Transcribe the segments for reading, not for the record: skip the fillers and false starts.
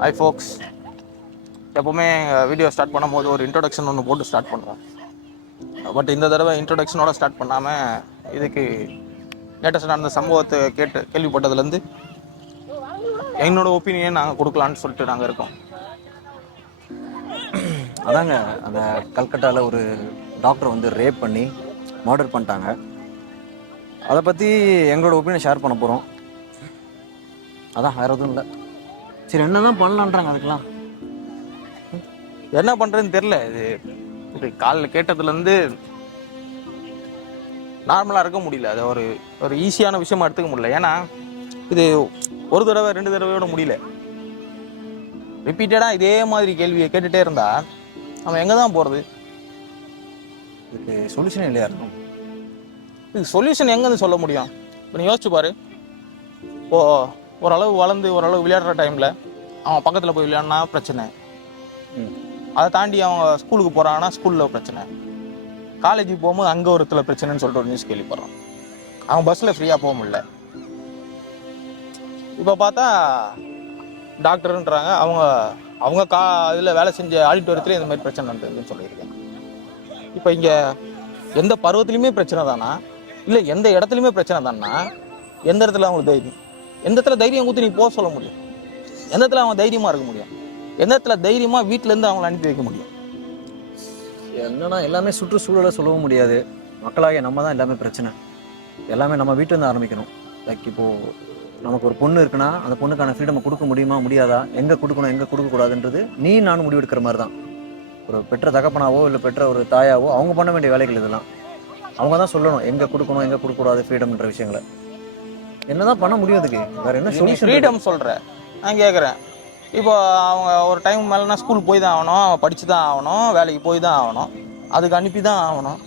Hi ஃபோக்ஸ். எப்போவுமே video start பண்ணும்போது ஒரு இன்ட்ரொடக்ஷன் ஒன்று போட்டு ஸ்டார்ட் பண்ணுறோம். பட் இந்த தடவை இன்ட்ரொடக்ஷனோட ஸ்டார்ட் பண்ணாமல் இதுக்கு லேட்டஸ்ட் நடந்த சம்பவத்தை கேள்விப்பட்டதுலேருந்து என்னோட ஒப்பீனியன் நாங்கள் கொடுக்கலான்னு சொல்லிட்டு நாங்கள் இருக்கோம். அதாங்க, அந்த கல்கட்டாவில் ஒரு டாக்டர் வந்து ரேப் பண்ணி மர்டர் பண்ணிட்டாங்க. அதை பற்றி எங்களோட ஒப்பீனியன் ஷேர் பண்ண போகிறோம். அதான் வேறு எதுவும் இல்லை. சரி, என்ன தான் பண்ணலான்றாங்க? அதுக்கெலாம் என்ன பண்ணுறதுன்னு தெரில. இது காலில் கேட்டதுலேருந்து நார்மலாக இருக்க முடியல. அது ஒரு ஈஸியான விஷயமா எடுத்துக்க முடியல. ஏன்னா இது ஒரு தடவை 2 தடவையோட முடியல. ரிப்பீட்டடாக இதே மாதிரி கேள்வியை கேட்டுகிட்டே இருந்தா அவன் எங்கே தான் போகிறது? இதுக்கு சொல்யூஷன் இல்லையா இருக்கும்? இதுக்கு சொல்யூஷன் எங்கேருந்து சொல்ல முடியும்? இப்போ நீ யோசிச்சு பாரு. ஓரளவு வளர்ந்து ஓரளவு விளையாடுற டைமில் அவன் பக்கத்தில் போய் விளையாடினா பிரச்சனை. அதை தாண்டி அவங்க ஸ்கூலுக்கு போகிறாங்கன்னா ஸ்கூலில் பிரச்சனை. காலேஜுக்கு போகும்போது அங்கே ஒரு இடத்துல பிரச்சனைன்னு சொல்லிட்டு ஒரு நியூஸ் கேள்விப்படுறான். அவன் பஸ்ஸில் ஃப்ரீயாக போக முடியல. இப்போ பார்த்தா டாக்டருன்றாங்க. அவங்க இதில் வேலை செஞ்ச ஆடிட்டோரியத்துலேயும் இந்த மாதிரி பிரச்சனை நடந்ததுன்னு சொல்லியிருக்கேன். இப்போ இங்கே எந்த பருவத்துலையுமே பிரச்சனை தானா, இல்லை எந்த இடத்துலையுமே பிரச்சனை தானா? எந்த இடத்துல அவங்களுக்கு தைரியம், எந்த இடத்துல தைரியம் கொடுத்து நீ போக சொல்ல முடியும்? எந்த இடத்துல அவங்க தைரியமாக இருக்க முடியும்? எந்த இடத்துல தைரியமாக வீட்டிலேருந்து அவங்கள அனுப்பி வைக்க முடியும்? என்னன்னா, எல்லாமே சுற்றுச்சூழலை சொல்லவும் முடியாது. மக்களாகிய நம்ம தான் எல்லாமே பிரச்சனை. எல்லாமே நம்ம வீட்டிலேருந்து ஆரம்பிக்கணும். லைக் இப்போது நமக்கு ஒரு பொண்ணு இருக்குன்னா அந்த பொண்ணுக்கான ஃப்ரீடம் கொடுக்க முடியுமா முடியாதா, எங்கே கொடுக்கணும் எங்கே கொடுக்கக்கூடாதுன்றது நீ நானும் முடிவெடுக்கிற மாதிரி தான். ஒரு பெற்ற தகப்பனாவோ இல்லை பெற்ற ஒரு தாயாவோ அவங்க பண்ண வேண்டிய வேலைகள் இதெல்லாம். அவங்க தான் சொல்லணும் எங்கே கொடுக்கணும் எங்கே கொடுக்கக்கூடாது ஃப்ரீடம்ன்ற விஷயங்களை. என்னதான் பண்ண முடியும் அதுக்கு? வேற என்ன சொல்யூஷன்? ஃப்ரீடம் சொல்கிற நான் கேட்குறேன். இப்போ அவங்க ஒரு டைம் மேலேனா ஸ்கூல் போய் தான் ஆகணும், அவன் படித்து தான் ஆகணும், வேலைக்கு போய் தான் ஆகணும், அதுக்கு அனுப்பி தான் ஆகணும்.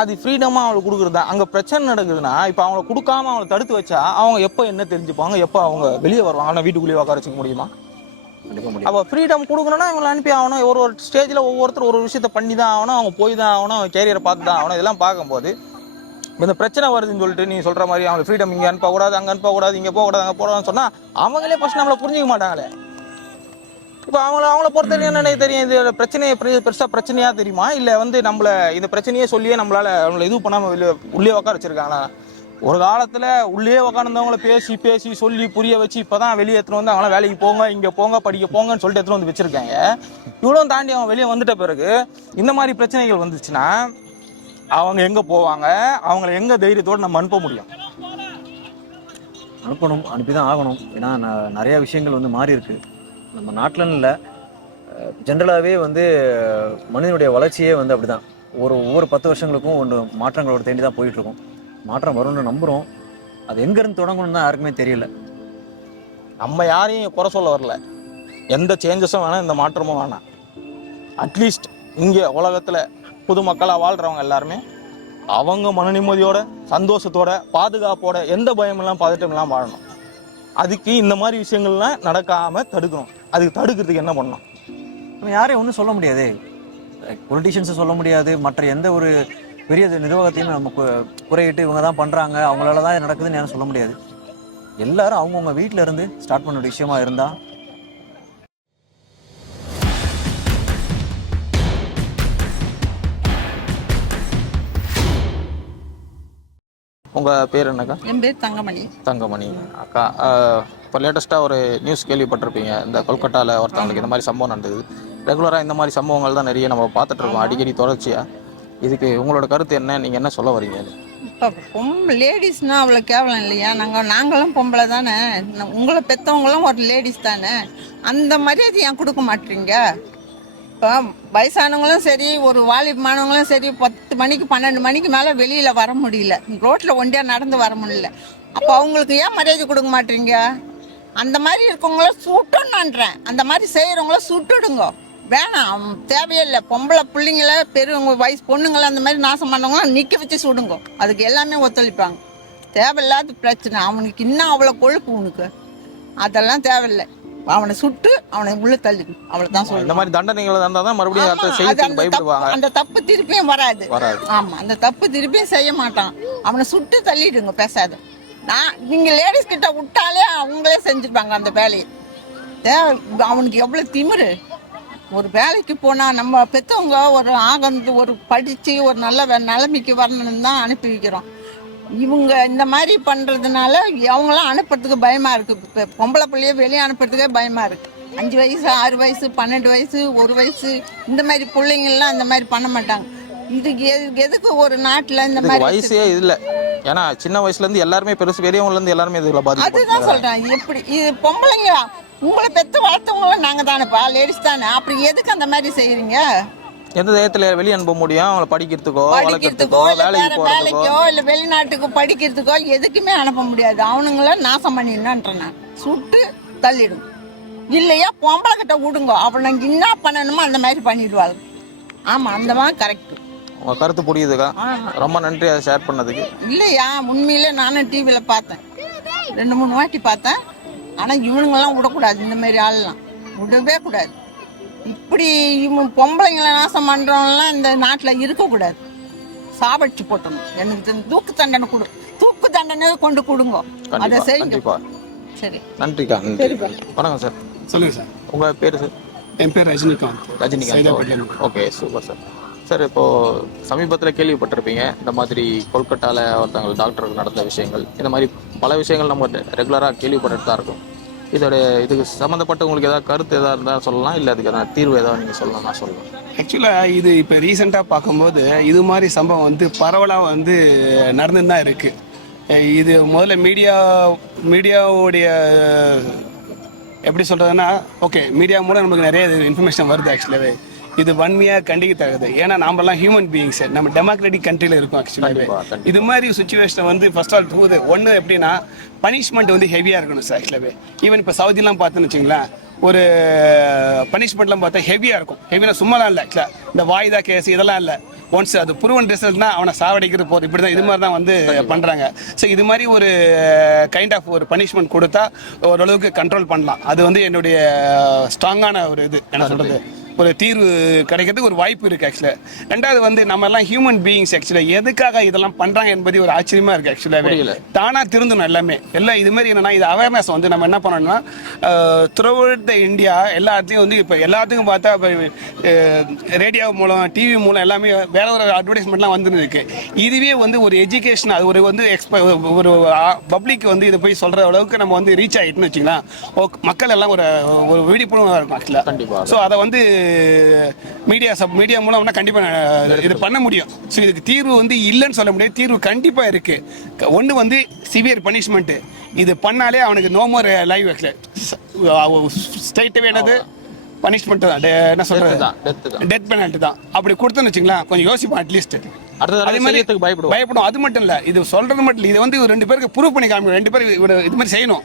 அது ஃப்ரீடமாக அவங்களுக்கு கொடுக்குறது தான். அங்கே பிரச்சனை நடக்குதுன்னா இப்போ அவங்கள கொடுக்காம அவங்களை தடுத்து வச்சா அவங்க எப்போ என்ன தெரிஞ்சுப்பாங்க, எப்போ அவங்க வெளியே வருவாங்க? ஆனால் வீட்டுக்குள்ளேயே உட்கார வச்சுக்க முடியுமா? அப்போ ஃப்ரீடம் கொடுக்கணும்னா அவங்களை அனுப்பி ஆகணும். ஒரு ஸ்டேஜில் ஒவ்வொருத்தர் ஒரு விஷயத்த பண்ணி தான் ஆகணும், அவங்க போய் தான் ஆகணும், அவங்க கேரியரை பார்த்து தான் ஆகணும். இதெல்லாம் பார்க்கும்போது இந்த பிரச்சனை வருதுன்னு சொல்லிட்டு நீ சொல்கிற மாதிரி அவங்க ஃப்ரீடம் இங்கே அனுப்பக்கூடாது, அங்கே அனுப்பக்கூடாது, இங்கே போகக்கூடாது, அங்கே போகக்கூடாதுன்னு சொன்னால் அவங்களே ஃபஸ்ட் நம்மளை புரிஞ்சிக்க மாட்டாங்களே. இப்போ அவங்கள பொறுத்தவரைக்கும் என்ன தெரியும்? இது பிரச்சனையை பெருசாக பிரச்சனையாக தெரியுமா, இல்லை நம்மளை இந்த பிரச்சனையே சொல்லியே நம்மளால் அவங்கள இது பண்ணாமல் உள்ளே உட்கார வச்சுருக்காங்களா? ஒரு காலத்தில் உள்ளே உட்காந்துருந்தவங்கள பேசி பேசி சொல்லி புரிய வச்சு இப்போ தான் வெளியே எடுத்துகிட்டு வந்து அவங்களாம் வேலைக்கு போங்க, இங்கே போங்க, படிக்க போங்கன்னு சொல்லிட்டு எடுத்துகிட்டு வந்து வச்சுருக்காங்க. இவ்வளோ தாண்டி அவங்க வெளியே வந்துட்ட பிறகு இந்த மாதிரி பிரச்சனைகள் வந்துச்சுன்னா அவங்க எங்கே போவாங்க? அவங்கள எங்கே தைரியத்தோடு நம்ம அனுப்ப முடியும்? அனுப்பணும், அனுப்பி தான் ஆகணும். ஏன்னா நிறையா விஷயங்கள் மாறி இருக்கு நம்ம நாட்டிலன்னு இல்லை, ஜென்ரலாகவே மனிதனுடைய வளர்ச்சியே அப்படி தான். ஒவ்வொரு 10 வருஷங்களுக்கும் ஒன்று மாற்றங்களோட தேண்டி தான் போயிட்டுருக்கோம். மாற்றம் வரும்னு நம்புகிறோம். அது எங்கேருந்து தொடங்கணும்னு தான் யாருக்குமே தெரியல. நம்ம யாரையும் குறை சொல்ல வரல. எந்த சேஞ்சஸும் வேணாம், எந்த மாற்றமும் வேணாம். அட்லீஸ்ட் இங்கே உலகத்தில் பொதுமக்களாக வாழ்கிறவங்க எல்லாருமே அவங்க மன நிம்மதியோட, சந்தோஷத்தோட, பாதுகாப்போட, எந்த பயமெல்லாம் பதட்டம் இல்லாமல் வாழணும். அதுக்கு இந்த மாதிரி விஷயங்கள்லாம் நடக்காமல் தடுக்கணும். அதுக்கு தடுக்கிறதுக்கு என்ன பண்ணணும்? நம்ம யாரையும் ஒன்றும் சொல்ல முடியாது. பொலிட்டிஷியன்ஸை சொல்ல முடியாது. மற்ற எந்த ஒரு பெரிய நிர்வாகத்தையும் நம்ம குறையிட்டு இவங்க தான் பண்ணுறாங்க, அவங்களால தான் நடக்குதுன்னு யாரும் சொல்ல முடியாது. எல்லாரும் அவங்கவுங்க வீட்டில் இருந்து ஸ்டார்ட் பண்ண விஷயமா இருந்தால். உங்கள் பேர் என்னக்கா? என் பேர் தங்கமணி. தங்கமணி அக்கா, இப்போ லேட்டஸ்ட்டாக ஒரு நியூஸ் கேள்விப்பட்டிருப்பீங்க. இந்த கொல்கட்டாவில் ஒருத்தவங்களுக்கு இந்த மாதிரி சம்பவம் நடந்தது. ரெகுலராக இந்த மாதிரி சம்பவங்கள் தான் நிறைய நம்ம பார்த்துட்ருக்கோம், அடிக்கடி தொடர்ச்சியாக. இதுக்கு உங்களோட கருத்து என்ன? நீங்கள் என்ன சொல்ல வரீங்க? இப்போ லேடிஸ்னால் அவ்வளோ கேவலம் இல்லையா? நாங்களும் பொம்பளை தானே, உங்களை பெற்றவங்களும் ஒரு லேடிஸ் தானே. அந்த மரியாதை ஏன் கொடுக்க மாட்டீங்க? இப்போ வயசானவங்களும் சரி, ஒரு வாலிபமானவங்களும் சரி, 10 மணிக்கு 12 மணிக்கு மேலே வெளியில் வர முடியல, ரோட்டில் ஒண்டியாக நடந்து வர முடியல. அப்போ அவங்களுக்கு ஏன் மரியாதை கொடுக்க மாட்டீங்க? அந்த மாதிரி இருக்கவங்கள சுட்டணுன்றேன். அந்த மாதிரி செய்கிறவங்கள சுட்டுடுங்க. வேணாம், தேவையில்லை. பொம்பளை பிள்ளைங்கள, பெரியவங்க, வயசு பொண்ணுங்களை அந்த மாதிரி நாசம் பண்ணவங்களாம் நிற்க வச்சு சுடுங்க. அதுக்கு எல்லாமே ஒத்துழைப்பாங்க. தேவையில்லாத பிரச்சனை. அவனுக்கு இன்னும் அவ்வளோ கொழுப்பு உனக்கு, அதெல்லாம் தேவையில்லை. அவனை சுட்டு அவனை உள்ள தள்ளிடு, அவ்வளவுதான் சொல்லுவாங்க. இந்த மாதிரி தண்டனைகள் இருந்தா தான் மறுபடியும் பயப்படுவாங்க. அந்த தப்பு திருப்பியும் வராது. ஆமா, அந்த தப்பு திருப்பியும் செய்ய மாட்டான். அவனை சுட்டு தள்ளிடுங்க, பேசாத. நீங்க லேடிஸ் கிட்ட விட்டாலே அவங்களே செஞ்சுப்பாங்க அந்த வேலையை. அவனுக்கு எவ்வளோ திமிரு. ஒரு வேலைக்கு போனால் நம்ம பெற்றவங்க ஒரு படித்து ஒரு நல்ல நிலைமைக்கு வரணும்னு தான் அனுப்பி வைக்கிறோம். இவங்க இந்த மாதிரி பண்ணுறதுனால அவங்களாம் அனுப்புறதுக்கு பயமாக இருக்குது. இப்போ பொம்பளை பிள்ளைய வெளியே அனுப்புறதுக்கே பயமாக இருக்குது. 5 வயசு 6 வயசு 12 வயசு 1 வயசு இந்த மாதிரி பிள்ளைங்கள்லாம் இந்த மாதிரி பண்ண மாட்டாங்க. இதுக்கு எதுக்கு ஒரு நாட்டில் இந்த மாதிரி வயசே இல்லை. ஏன்னா சின்ன வயசுலேருந்து எல்லாருமே பெரியவங்கலேருந்து எல்லாருமே இதில் பாதிக்கும். அதுதான் சொல்கிறேன். எப்படி இது பொம்பளைங்க உங்களை பெற்று வளர்த்தவங்களும் நாங்கள் தானேப்பா, லேடிஸ் தானே. அப்படி எதுக்கு அந்த மாதிரி செய்கிறீங்க? எந்த தைரியத்தில் வெளியே அனுப்ப முடியும்? அவங்கள படிக்கிறதுக்கோ வேலைக்கோ இல்லை வெளிநாட்டுக்கு படிக்கிறதுக்கோ எதுக்குமே அனுப்ப முடியாது. அவனுங்கள நாசம் பண்ணிடணுன்றேன் நான். சுட்டு தள்ளிடும். இல்லையா பொம்பளை கிட்ட விடுங்க, அவள் நாங்கள் என்ன பண்ணணுமோ அந்த மாதிரி பண்ணிடுவாங்க. ஆமாம், அந்த மாதிரி கரெக்டு. உங்கள் கருத்து புரியுதுக்கா. ரொம்ப நன்றி அதை ஷேர் பண்ணதுக்கு. இல்லையா உண்மையிலே நானும் டிவியில் பார்த்தேன், 2-3 வாட்டி பார்த்தேன். ஆனால் இவனுங்கெல்லாம் விடக்கூடாது. இந்த மாதிரி ஆள்லாம் விடவே கூடாது. இப்படி இவன் பொம்பளைங்களை நாசம் பண்ணுறவங்களாம் இந்த நாட்டில் இருக்கக்கூடாது. சாவடிச்சு போட்டணும். எனக்கு தூக்கு தண்டனை கொண்டு கொடுங்க. அதை செய்யுங்க. சரி, நன்றிக்கா. வணக்கம் சார். சொல்லுங்கள் சார். உங்கள் பேர் சார்? என் பேர் Rajinikanth. Okay, super sir. Sir, இப்போது சமீபத்தில் கேள்விப்பட்டிருப்பீங்க இந்த மாதிரி கொல்கட்டாவில் ஒருத்தவங்க டாக்டருக்கு நடந்த விஷயங்கள். இந்த மாதிரி பல விஷயங்கள் நம்ம ரெகுலராக கேள்விப்பட்டுட்டு தான் இருக்கும். இதுக்கு சம்மந்தப்பட்ட உங்களுக்கு ஏதாவது கருத்து எதாவது இருந்தால் சொல்லலாம், இல்லை அதுக்கு எதாவது தீர்வு ஏதாவது நீங்கள் சொல்லலாம், நான் சொல்லலாம். ஆக்சுவலாக இது இப்போ ரீசெண்டாக பார்க்கும்போது இது மாதிரி சம்பவம் வந்து பரவலாக வந்து நடந்துன்னு தான் இருக்குது. இது முதல்ல மீடியாவுடைய எப்படி சொல்கிறதுன்னா, ஓகே, மீடியா மூலம் நமக்கு நிறைய இன்ஃபர்மேஷன் வருது. ஆக்சுவலாகவே இது வன்மையாக கண்டிக்கத்தக்கது. ஏன்னா நாமெல்லாம் ஹியூமன் பீயிங்ஸ், நம்ம டெமோக்ராட்டிக் கண்ட்ரியில் இருக்கோம். ஆக்சுவலாகவே இது மாதிரி சுச்சுவேஷனை வந்து ஃபர்ஸ்ட் ஆல் ஒன்று எப்படின்னா பனிஷ்மெண்ட் வந்து ஹெவியாக இருக்கணும் சார். ஆக்சுவலாகவே ஈவன் இப்போ சவுதிலாம் பார்த்துன்னு வச்சுங்களேன், ஒரு பனிஷ்மெண்ட்லாம் பார்த்தா ஹெவியாக இருக்கும். ஹெவினா சும்மாலாம் இல்லை. ஆக்சுவலாக இந்த வாய்தா கேஸ் இதெல்லாம் இல்லை. ஒன்ஸ் அது ப்ரூவன் ரிசல்ட்னா அவனை சாவடிக்கிறது போகுது. இப்படி தான் இது மாதிரி தான் வந்து பண்ணுறாங்க. ஸோ இது மாதிரி ஒரு கைண்ட் ஆஃப் ஒரு பனிஷ்மெண்ட் கொடுத்தா ஓரளவுக்கு கண்ட்ரோல் பண்ணலாம். அது வந்து என்னுடைய ஸ்ட்ராங்கான ஒரு இது என்ன சொல்கிறது, ஒரு தீர்வு கிடைக்கிறதுக்கு ஒரு வாய்ப்பு இருக்குது. ஆக்சுவலாக ரெண்டாவது வந்து நம்ம எல்லாம் ஹியூமன் பீயிங்ஸ். ஆக்சுவலாக எதுக்காக இதெல்லாம் பண்ணுறாங்க என்பது ஒரு ஆச்சரியமாக இருக்குது. ஆக்சுவலாக தானாக திருந்தணும் எல்லாம் இது மாதிரி என்னென்னா, இது அவேர்னஸ் வந்து நம்ம என்ன பண்ணணும்னா த்ரூஅவுட் த இந்தியா எல்லா இடத்துலையும் வந்து இப்போ எல்லாத்துக்கும் பார்த்தா ரேடியோ மூலம் டிவி மூலம் எல்லாமே வேற ஒரு அட்வர்டைஸ்மெண்ட்லாம் வந்துருக்கு. இதுவே வந்து ஒரு எஜுகேஷன், அது ஒரு வந்து ஒரு பப்ளிக் வந்து இதை போய் சொல்கிற அளவுக்கு நம்ம வந்து ரீச் ஆகிட்டுன்னு வச்சிங்களா, மக்கள் எல்லாம் ஒரு விழிப்புணர்வாக இருக்கும். ஆக்சுவலாக கண்டிப்பாக. ஸோ அதை வந்து மீடியா மூலம்னா கண்டிப்பாக இது பண்ண முடியும். ஸோ இதுக்கு தீர்வு வந்து இல்லைன்னு சொல்ல முடியாது. தீர்வு கண்டிப்பாக இருக்குது. ஒன்று வந்து சிவியர் பனிஷ்மெண்ட்டு. இது பண்ணாலே அவனுக்கு நோ மோர் லைவ். ஸ்ட்ரைட்டாகவே என்னது பனிஷ்மெண்ட் தான், என்ன சொல்கிறது, டெத் பெனால்ட்டி தான். அப்படி கொடுத்தோன்னு வச்சுங்களேன், கொஞ்சம் யோசிப்போம். அட்லீஸ்ட் அதே மாதிரி பயப்படும். அது மட்டும் இல்லை, இது சொல்கிறது மட்டும் இல்லை, இது வந்து 2 பேருக்கு ப்ரூவ் பண்ணி காமிக்கணும். 2 பேர் இது மாதிரி செய்யணும்.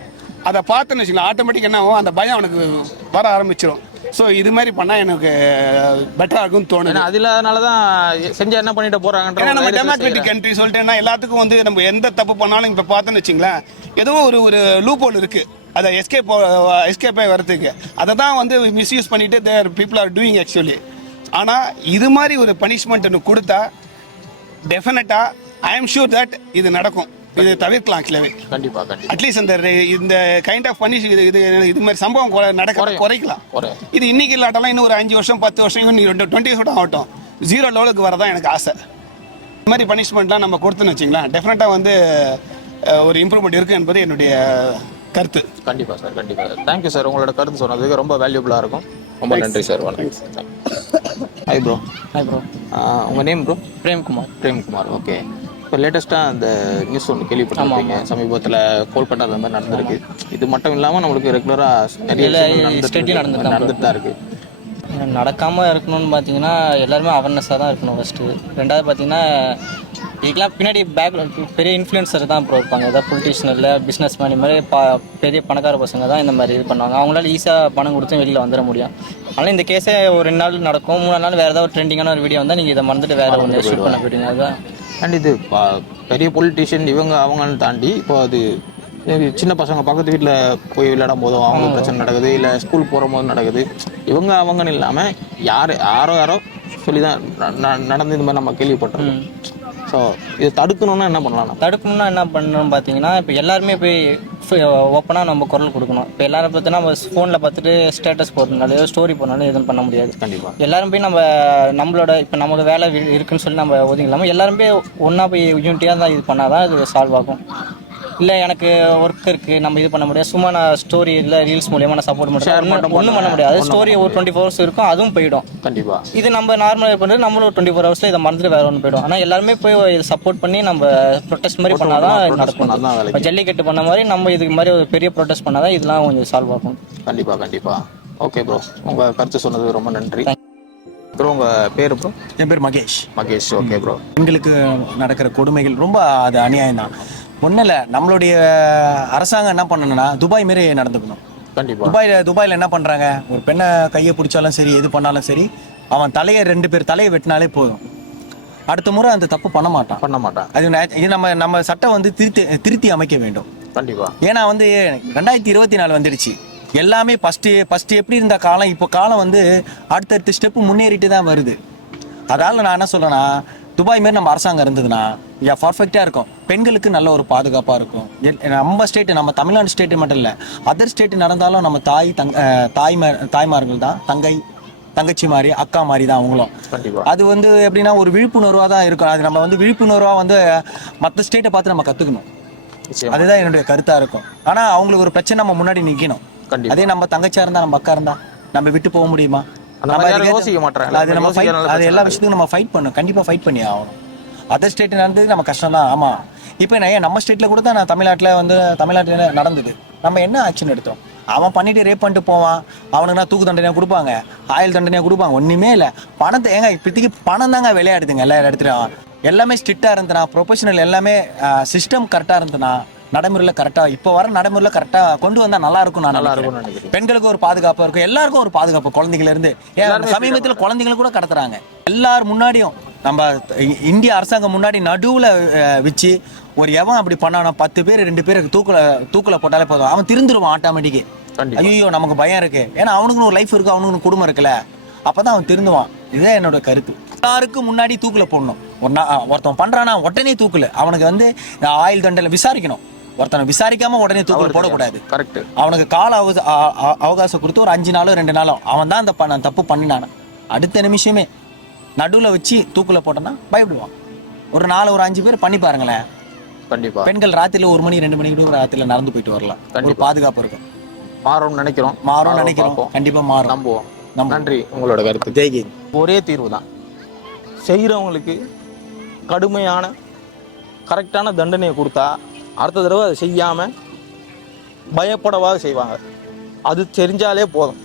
அதை பார்த்துன்னு வச்சுக்கலாம், ஆட்டோமேட்டிக் என்ன ஆகும், அந்த பயம் அவனுக்கு வர ஆரம்பிச்சிடும். ஸோ இது மாதிரி பண்ணால் எனக்கு பெட்டராக இருக்கும்னு தோணுது. அது இல்லாதனால தான் செஞ்சு என்ன பண்ணிட்டு போகிறாங்கன்ற. ஏன்னா நம்ம டெமோக்ராட்டிக் கண்ட்ரி சொல்லிட்டேன்னா எல்லாத்துக்கும் வந்து நம்ம எந்த தப்பு பண்ணாலும் இப்போ பார்த்தோன்னு வச்சுங்களேன், ஏதோ ஒரு லூப் ஹோல் இருக்குது. அதை எஸ்கேப் ஆகி வரதுக்கு அதை தான் வந்து மிஸ்யூஸ் பண்ணிட்டு தேர் பீப்புள் ஆர் டூயிங் ஆக்சுவலி. ஆனால் இது மாதிரி ஒரு பனிஷ்மெண்ட் ஒன்று கொடுத்தா டெஃபினட்டாக ஐ எம் ஷூர் தட் இது நடக்கும். இது தவிர்க்கலாம். ஆக்சுவலாகவே கண்டிப்பாக அட்லீஸ்ட் இந்த கைண்ட் ஆஃப் பனிஷ் இது மாதிரி சம்பவம் குறைக்கலாம். இது இன்னைக்கு இல்லாட்டெல்லாம் இன்னும் ஒரு 5 வருஷம் 10 வருஷம் 20 வருஷம் ஆகட்டும், 0 லெவலுக்கு வரதான் எனக்கு ஆசை. இது மாதிரி பனிஷ்மெண்ட்லாம் நம்ம கொடுத்துன்னு வச்சிங்களேன், டெஃபினட்டாக வந்து ஒரு இம்ப்ரூவ்மெண்ட் இருக்குது என்பது என்னுடைய கருத்து. கண்டிப்பாக சார், கண்டிப்பாக. தேங்க்யூ சார், உங்களோட கருத்து சொன்னதுக்கு ரொம்ப வேல்யூபுல்லாக இருக்கும். ரொம்ப நன்றி சார். வணக்கம். Hi bro. உங்கள் நேம் ப்ரோ? பிரேம்குமார். ஓகே. இப்போ லேட்டஸ்ட்டாக அந்த நியூஸ் ஒன்று கேள்விப்பட்டிருப்பீங்க, சமீபத்தில் கோல்கட்டாவில் அந்த மாதிரி நடந்திருக்கு. இது மட்டும் இல்லாமல் நம்மளுக்கு ரெகுலராக நிறைய நடந்துட்டு தான் இருக்குது. நடக்காமல் இருக்கணும்னு பார்த்தீங்கன்னா எல்லாருமே அவேர்னஸாக தான் இருக்கணும் ஃபஸ்ட்டு. ரெண்டாவது பார்த்தீங்கன்னா இதுக்கெலாம் பின்னாடி பெரிய இன்ஃப்ளூயன்சர் தான் ப்ரோ இருப்பாங்க. ஏதாவது பொலிட்டிஷியன் இல்லை பிஸ்னஸ் மேன் இது மாதிரி பெரிய பணக்கார பசங்க தான் இந்த மாதிரி இது பண்ணுவாங்க. அவங்களால ஈஸியாக பணம் கொடுத்து வெளியில் வந்துட முடியும். அதனால் இந்த கேஸே ஒரு 2 நாள் நடக்கும், 3 நாள் வேறு ஏதாவது ஒரு ட்ரெண்டிங்கான ஒரு வீடியோ வந்தால் நீங்கள் இதை மறந்துட்டு வேறு ஒன்று ஷூட் பண்ண போயிடுங்க. அதுதான். அண்ட் இது பெரிய பொலிட்டிஷியன் அவங்கன்னு தாண்டி இப்போ அது சின்ன பசங்க பக்கத்து வீட்டில் போய் விளையாடும் போதும் அவங்களுக்கு பிரச்சனை நடக்குது, இல்லை ஸ்கூல் போகிற போது நடக்குது. அவங்கன்னு இல்லாமல் யாரோ சொல்லி தான் நடந்து இந்த மாதிரி நம்ம கேள்விப்பட்டோம். ஸோ இதை தடுக்கணும்னா என்ன பண்ணலாம்? தடுக்கணும்னா என்ன பண்ணணும் பார்த்தீங்கன்னா, இப்போ எல்லாருமே போய் ஓப்பனாக நம்ம குரல் கொடுக்கணும். இப்போ எல்லாரும் பார்த்தீங்கன்னா நம்ம ஃபோனில் பார்த்துட்டு ஸ்டேட்டஸ் போடுறதுனால ஸ்டோரி போடனாலும் எதுவும் பண்ண முடியாது. கண்டிப்பாக எல்லாரும் போய் நம்மளோட இப்போ நமக்கு வேலை இருக்குன்னு சொல்லி நம்ம ஒதுங்கலாமல் எல்லாரும் போய் ஒன்றா போய் யூனிட்டியாக தான் இது பண்ணால் தான் இது சால்வ் ஆகும். இல்லை எனக்கு ஒர்க் இருக்குது நம்ம இது பண்ண முடியாது, சும்மா நான் ஸ்டோரி இல்லை ரீல்ஸ் மூலியமாக நான் சப்போர்ட் பண்ணுறேன், ஒன்றும் பண்ண முடியாது. ஸ்டோரி ஒரு 24 hours இருக்கும், அதுவும் போயிடும். கண்டிப்பாக இது நம்ம நார்மலாக பண்ணுறது நம்மளும் 24 hours இதை மறந்துட்டு வேறு ஒன்று போயிடும். ஆனால் எல்லாருமே போய் இதை சப்போர்ட் பண்ணி நம்ம ப்ரொடெஸ்ட் மாதிரி பண்ணால் தான் நடக்கும். இப்போ ஜல்லிக்கட்டு பண்ண மாதிரி நம்ம இதுக்கு மாதிரி ஒரு பெரிய ப்ரொடெஸ்ட் பண்ணால் தான் இதெல்லாம் கொஞ்சம் சால்வ் ஆகும். கண்டிப்பாக. ஓகே ப்ரோ, உங்கள் கருத்து சொன்னது ரொம்ப நன்றி ப்ரோ. உங்கள் பேர் ப்ரோ? என் பேர் மகேஷ். Okay bro. பெண்களுக்கு நடக்கிற கொடுமைகள் ரொம்ப அது அநியாயம் தான். ஒன்றும் இல்லை, நம்மளுடைய அரசாங்கம் என்ன பண்ணணும்னா துபாய் மாரி நடந்துக்கணும். கண்டிப்பாக துபாயில் என்ன பண்ணுறாங்க, ஒரு பெண்ணை கையை பிடிச்சாலும் சரி எது பண்ணாலும் சரி அவன் தலையை 2 பேர் தலையை வெட்டினாலே போதும், அடுத்த முறை அந்த தப்பு பண்ண மாட்டான். அது இது நம்ம சட்டம் வந்து திருத்தி அமைக்க வேண்டும். கண்டிப்பாக. ஏன்னா வந்து 2024 வந்துடுச்சு, எல்லாமே ஃபஸ்ட்டு எப்படி இருந்த காலம் இப்போ காலம் வந்து அடுத்தடுத்த ஸ்டெப்பு முன்னேறிட்டு தான் வருது. அதால் நான் என்ன சொல்கிறேன்னா, துபாய் மாரி நம்ம அரசாங்கம் இருந்ததுன்னா பர்ஃபெக்டாக இருக்கும், பெண்களுக்கு நல்ல ஒரு பாதுகாப்பாக இருக்கும். நம்ம ஸ்டேட்டு, நம்ம தமிழ்நாடு ஸ்டேட்டு மட்டும் இல்லை, அதர் ஸ்டேட்டு நடந்தாலும் நம்ம தாய்மார்கள் தான் தங்கச்சி மாதிரி அக்கா மாதிரி தான் அவங்களும். அது வந்து எப்படின்னா ஒரு விழிப்புணர்வாக தான் இருக்கும். அது நம்ம வந்து விழிப்புணர்வாக வந்து மற்ற ஸ்டேட்டை பார்த்து நம்ம கற்றுக்கணும். அதுதான் என்னுடைய கருத்தாக இருக்கும். ஆனால் அவங்களுக்கு ஒரு பிரச்சனை நம்ம முன்னாடி நிற்கணும். அதே நம்ம தங்கச்சியாக இருந்தால் நம்ம அக்கா இருந்தால் நம்ம விட்டு போக முடியுமா? யோசிக்க மாட்டேன். அது எல்லா விஷயத்துக்கும் நம்ம ஃபைட் பண்ணணும், கண்டிப்பாக ஃபைட் பண்ணி ஆகணும். அதர் ஸ்டேட் நடந்தது நம்ம கஷ்டம் தான். ஆமாம், இப்போ நம்ம ஸ்டேட்டில் கூட தான் நான் தமிழ்நாட்டில் நடந்தது. நம்ம என்ன ஆக்ஷன் எடுத்தோம்? அவன் பண்ணிட்டு ரேப் பண்ணிட்டு போவான், அவனுக்கு நான் தூக்கு தண்டனையாக கொடுப்பாங்க, ஆயுள் தண்டனையாக கொடுப்பாங்க. ஒன்றுமே இல்லை, பணத்தை இப்போதைக்கு பணம் தாங்க விளையாடுதுங்க எல்லா இடத்துலையும். எல்லாமே ஸ்ட்ரிக்டாக இருந்தனா, ப்ரொஃபஷனல் எல்லாமே சிஸ்டம் கரெக்டாக இருந்தனா, நடைமுறையில் கரெக்டாக இப்போ வர நடைமுறையில் கரெக்டாக கொண்டு வந்தால் நல்லா இருக்கும். நான் நினைக்கிறேன் பெண்களுக்கு ஒரு பாதுகாப்பாக இருக்கும், எல்லாருக்கும் ஒரு பாதுகாப்பு, குழந்தைகளிருந்து. சமீபத்தில் குழந்தைகள் கூட கடத்துறாங்க. எல்லாரும் முன்னாடியும் நம்ம இந்திய அரசாங்கம் முன்னாடி நடுவில் வச்சு ஒரு எவன் அப்படி பண்ணானோ 10 பேர் 2 பேருக்கு தூக்கில் போட்டாலே போதும், அவன் திருந்துருவான் ஆட்டோமேட்டிக்கு. ஐயோ நமக்கு பயம் இருக்கு, ஏன்னா அவனுக்குன்னு ஒரு லைஃப் இருக்கு, அவனுக்கு குடும்பம் இருக்குல்ல, அப்பதான் அவன் திருந்துவான். இதுதான் என்னோட கருத்து. எல்லாருக்கும் முன்னாடி தூக்கில் போடணும். ஒருத்தன் பண்றானா உடனே தூக்கல, அவனுக்கு வந்து ஆயுள் தண்டனை விசாரிக்கணும். ஒருத்தனை விசாரிக்காம உடனே தூக்கில் போடக்கூடாது. கரெக்ட். அவனுக்கு கால அவகாசம் கொடுத்து ஒரு 5 நாளோ 2 நாளோ அவன் தான் அந்த தப்பு பண்ணினான அடுத்த நிமிஷமே நடுவில் வச்சு தூக்கில் போட்டோன்னா பயப்படுவான். ஒரு 5 பேர் பண்ணி பாருங்களேன். கண்டிப்பா பெண்கள் ராத்திரில 1 மணி 2 மணிக்கு ராத்திரில நடந்து போயிட்டு வரலாம், ஒரு பாதுகாப்பு இருக்கும். மாறும்னு நினைக்கிறோம். கண்டிப்பா மாறும், நம்புவோம். நன்றி. உங்களோட கருத்து. ஜெய்ஹிந்த். ஒரே தீர்வு தான், செய்கிறவங்களுக்கு கடுமையான கரெக்டான தண்டனையை கொடுத்தா அடுத்த தடவை அதை செய்யாமல் பயப்படவாக செய்வாங்க. அது தெரிஞ்சாலே போதும்.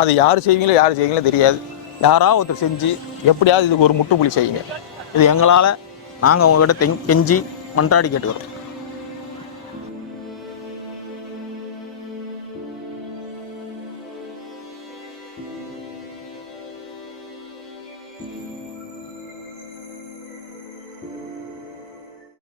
அது யார் செய்வீங்களோ தெரியாது, யாராவது ஒருத்தர் செஞ்சு எப்படியாவது இதுக்கு ஒரு முற்றுப்புள்ளி செய்யுங்க. இது எங்களால் நாங்கள் உங்கள்கிட்ட கெஞ்சி மன்றாடி கேட்டுக்கிறோம்.